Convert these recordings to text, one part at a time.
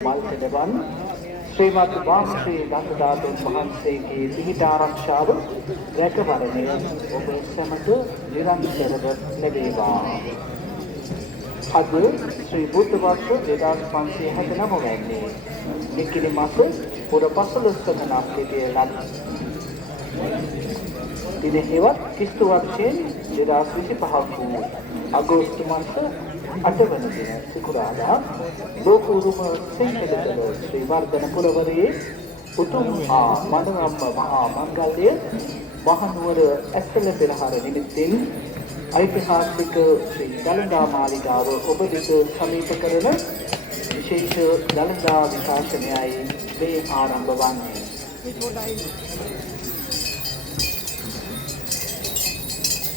මල්කඩවන් ශ්‍රීමත් වාංශී ගන්ධදාතුන් වහන්සේගේ පිහිට ආරක්ෂාව රැකවරණය ඔබ සැමට නිරන්තරව ලැබේවා. අද ශ්‍රී බුද්ධ වර්ෂ 2569 වැනි නිකිණි මාස පුර 15 වන අප්‍රේල් දින හේවත් කිස්තු වර්ෂයෙන් 2025 වූ අගෝස්තු මාස 8 වන දින සිකුරාදා ලෝක උරුම සිංහලතල ශ්‍රී වර්ධන පුරවරයේ උතුම් මනරම් මහා මංගල්‍ය මහනුවර ඇසළ පෙරහර නිමිත්තෙන් ඓතිහාසික ශ්‍රී දළදා මාලිගාව ඔබ වෙත සමීප කරන විශේෂ දළදා විකාශනයයි මේ ආරම්භ වන්නේ.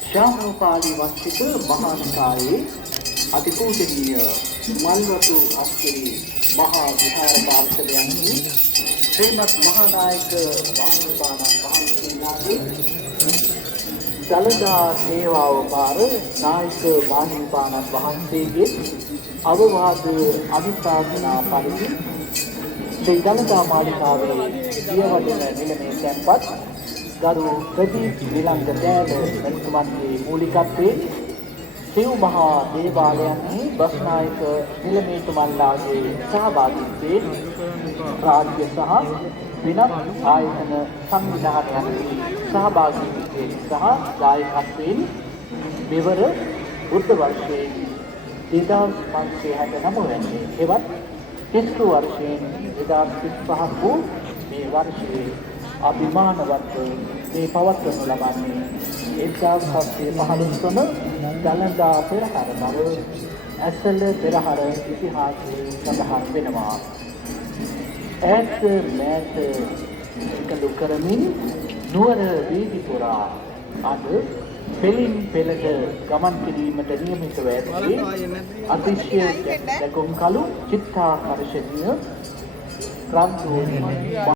ශ්‍යාමෝපාලි වස්තික මහා නිකායේ අතිපූජනීය මල්වතු අස්කිරි මහා විහාර පාර්ශවයන්හි ශ්‍රීමත් මහානායක මහින්දානන් වහන්සේලාගේ දළදා සේවාව පාර නායක මහින්දානන් වහන්සේගේ අවවාද අනුශාසනා පරිදි ශ්‍රී දළදා මාලිගාවේ දියවඩන නිලමේ තැන්පත් ගරු ප්‍රදීප් නිලංග දෑව මැතිතුමන්ගේ මූලිකත්වයේ සිව් මහා දේවාලයන්හි බස්නායක නිලමේතුමන්ලාගේ සහභාගීත්වයෙන් රාජ්‍ය සහ වෙනත් ආයතන සංවිධානයන්හි සහභාගීත්වයෙන් සහ දායකත්වයෙන් මෙවර බුද්ධ වර්ෂයේ 2569 වැනි හෙවත් ක්‍රිස්තු වර්ෂයෙන් 2035 වූ මේ වර්ෂයේ අභිමානවත් මේ පවත්වනු ලබන්නේ 1715 වන දළදා පෙරහර බව ඇසළ පෙරහර ඉතිහාසයේ සඳහන් වෙනවා. ඈත මෑත එකලු කරමින් නුවර වීදි පුරා අද පෙළින් පෙළට ගමන් කිරීමට නියමිතව ඇත්තේ අතිශය දැකුම් කළු චිත්තාකර්ෂණීය රන්තුනි